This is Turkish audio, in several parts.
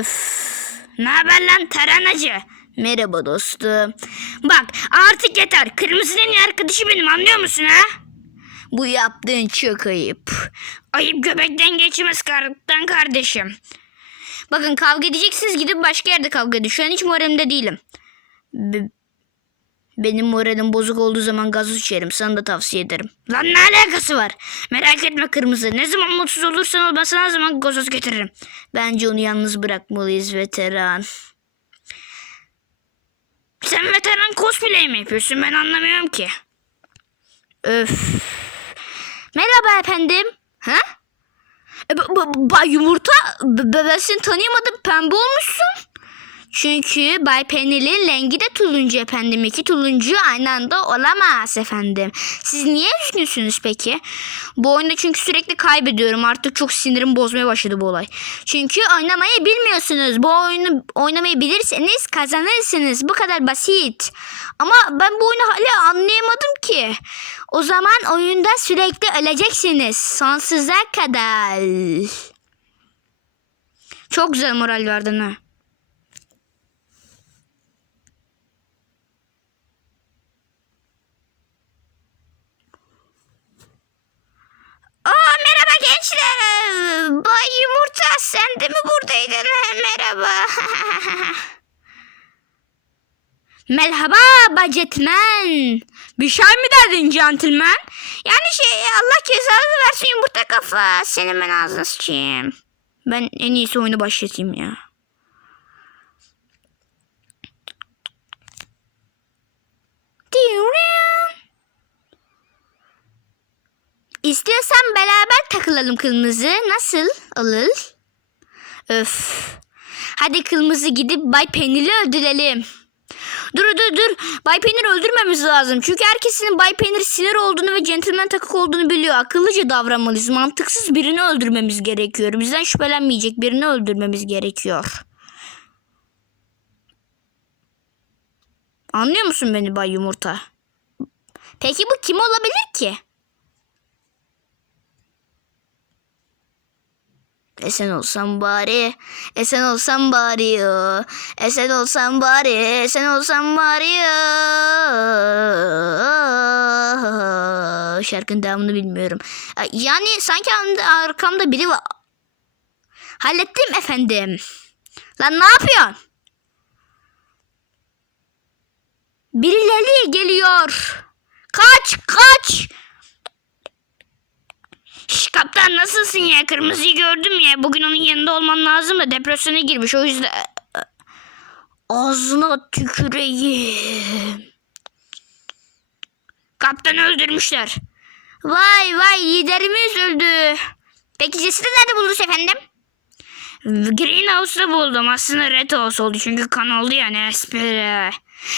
Öf. Ne haber lan taranacı? Merhaba dostum. Bak artık yeter. Kırmızının en arkadaşı benim anlıyor musun ha? Bu yaptığın çok ayıp. Ayıp göbekten geçmez kardan kardeşim. Bakın kavga edeceksiniz gidip başka yerde kavga edin. Şu an hiç moralimde değilim. Benim moralim bozuk olduğu zaman gazoz içerim. Sana da tavsiye ederim. Lan ne alakası var? Merak etme kırmızı. Ne zaman mutsuz olursan ol ben sana zaman gazoz getiririm. Bence onu yalnız bırakmalıyız veteran. Sen veteran cosplay mi yapıyorsun? Ben anlamıyorum ki. Öf. Merhaba efendim. Ha? E, ba- ba- Yumurta b- ben seni tanıyamadım. Pembe olmuşsun. Çünkü Bay Peynir'in rengi de turuncu efendim. İki turuncu aynı anda olamaz efendim. Siz niye üzgünsünüz peki? Bu oyunda çünkü sürekli kaybediyorum. Artık çok sinirim bozmaya başladı bu olay. Çünkü oynamayı bilmiyorsunuz. Bu oyunu oynamayı bilirseniz kazanırsınız. Bu kadar basit. Ama ben bu oyunu hala anlayamadım ki. O zaman oyunda sürekli öleceksiniz. Sonsuza kadar. Çok güzel moral verdin ha. Aa merhaba gençler. Bay Yumurta sen de mi buradaydın? Merhaba. Merhaba Bacetmen. Bir şey mi dedin gentleman? Yani şey Allah cezanı versin yumurta kafa. Senin ben ağzına sıçayım. Ben en iyisi oyunu başlatayım ya. İstiyorsan beraber takılalım kırmızı. Nasıl olur? Öf. Hadi kırmızı gidip Bay Peynir'i öldürelim. Dur dur dur. Bay Peynir öldürmemiz lazım. Çünkü herkesin Bay Peynir sinir olduğunu ve gentleman takık olduğunu biliyor. Akıllıca davranmalıyız. Mantıksız birini öldürmemiz gerekiyor. Bizden şüphelenmeyecek birini öldürmemiz gerekiyor. Anlıyor musun beni Bay Yumurta? Peki bu kim olabilir ki? Esen olsam bari, esen olsam bari ya. Esen olsam bari, esen olsam bari. Şarkının devamını bilmiyorum. Yani sanki arkamda biri var. Hallettim efendim. Lan ne yapıyorsun? Birileri geliyor. Kaç, kaç. Şş, kaptan nasılsın ya? Kırmızıyı gördüm ya. Bugün onun yanında olman lazım da depresyona girmiş. O yüzden... Ağzına tüküreyim. Kaptan öldürmüşler. Vay vay liderimiz öldü. Peki cesedi nerede buldunuz efendim? Greenhouse'da buldum. Aslında Red House oldu çünkü kan oldu ya ne espri.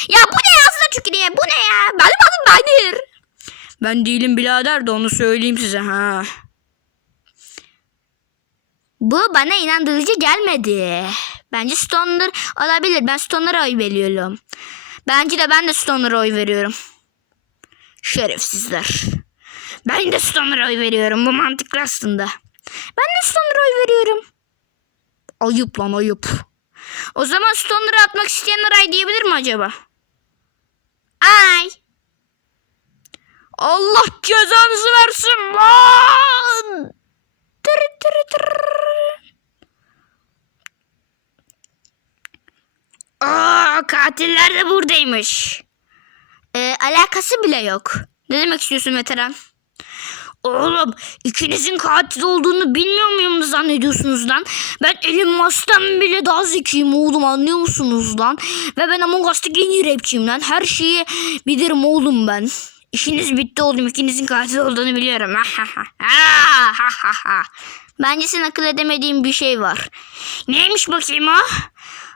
Ya bu ne ağzına tüküreyim? Bu ne ya? Benim adım Baydır. Ben değilim birader de onu söyleyeyim size ha. Bu bana inandırıcı gelmedi. Bence Stoner olabilir. Ben Stoner'a oy veriyorum. Bence de ben de Stoner'a oy veriyorum. Şerefsizler. Ben de Stoner'a oy veriyorum. Bu mantıklı aslında. Ben de Stoner'a oy veriyorum. Ayıp lan ayıp. O zaman Stoner'a atmak isteyenler ay diyebilir mi acaba? Ay. Allah cezanızı versin. Katiller de buradaymış. Ee, alakası bile yok. Ne demek istiyorsun veteran? Oğlum ikinizin katil olduğunu bilmiyor muyum zannediyorsunuz lan? Ben Elon Musk'tan bile daha zekiyim oğlum anlıyor musunuz lan? Ve ben Among Us'taki en iyi rapçiyim lan. Her şeyi bilirim oğlum ben. İşiniz bitti oğlum. İkinizin katil olduğunu biliyorum. Bence sen akıl edemediğin bir şey var. Neymiş bakayım o?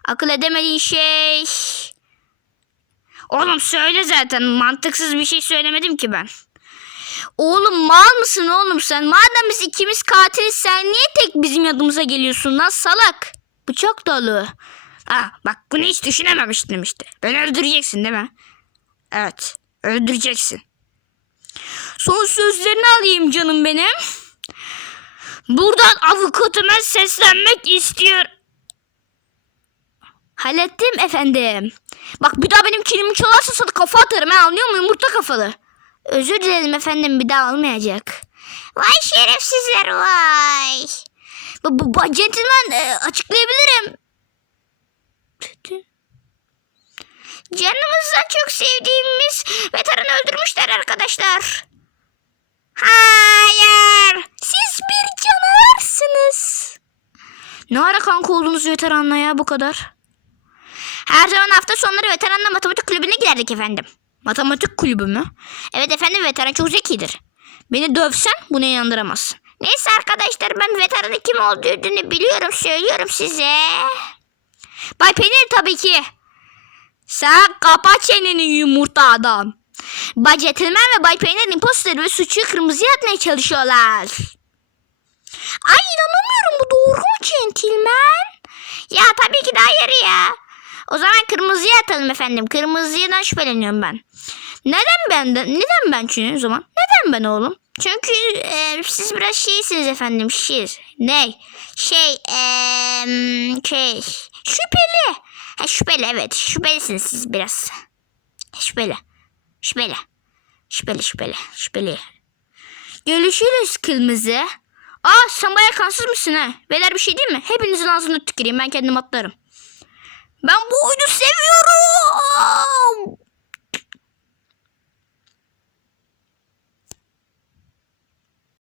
Akıl edemediğin şey... Oğlum söyle zaten. Mantıksız bir şey söylemedim ki ben. Oğlum mal mısın oğlum sen? Madem biz ikimiz katiliz sen niye tek bizim yanımıza geliyorsun lan salak? Bıçak dolu. Ha bak bunu hiç düşünememiştim işte. Beni öldüreceksin değil mi? Evet öldüreceksin. Son sözlerini alayım canım benim. Buradan avukatıma seslenmek istiyor. Hallettim efendim. Bak bir daha benim kilimi çalarsa sana kafa atarım ha anlıyor musun? Yumurta kafalı. Özür dilerim efendim bir daha olmayacak. Vay şerefsizler vay. Bu, bu, bu gentleman e, açıklayabilirim. Canımızdan çok sevdiğimiz veteranı öldürmüşler arkadaşlar. Hayır. Siz bir canavarsınız. Ne ara kanka oldunuz veteranla ya bu kadar? Her zaman hafta sonları veteranla matematik kulübüne giderdik efendim. Matematik kulübü mü? Evet efendim veteran çok zekidir. Beni dövsen buna inandıramazsın. Neyse arkadaşlar ben veteranın kim olduğunu biliyorum söylüyorum size. Bay Peynir tabii ki. Sen kapa çeneni yumurta adam. Bay Gentleman ve Bay Peynir imposter ve suçu kırmızıya atmaya çalışıyorlar. Ay inanamıyorum bu doğru mu Gentleman? Ya tabii ki daha yarı ya. O zaman kırmızıya atalım efendim. Kırmızıdan şüpheleniyorum ben. Neden benden? Neden ben çünkü o zaman? Neden ben oğlum? Çünkü e, siz biraz şeysiniz efendim. Şiz. Ne? Şey eee şey şüpheli. Ha, şüpheli evet. Şüphelisiniz siz biraz. Şüpheli. Şüpheli. Şüpheli şüpheli. Şüpheli. Görüşürüz kırmızı. Aa sen baya kansız mısın ha? Beyler bir şey değil mi? Hepinizin ağzını tüküreyim ben kendim atlarım. Ben bu oyunu seviyorum.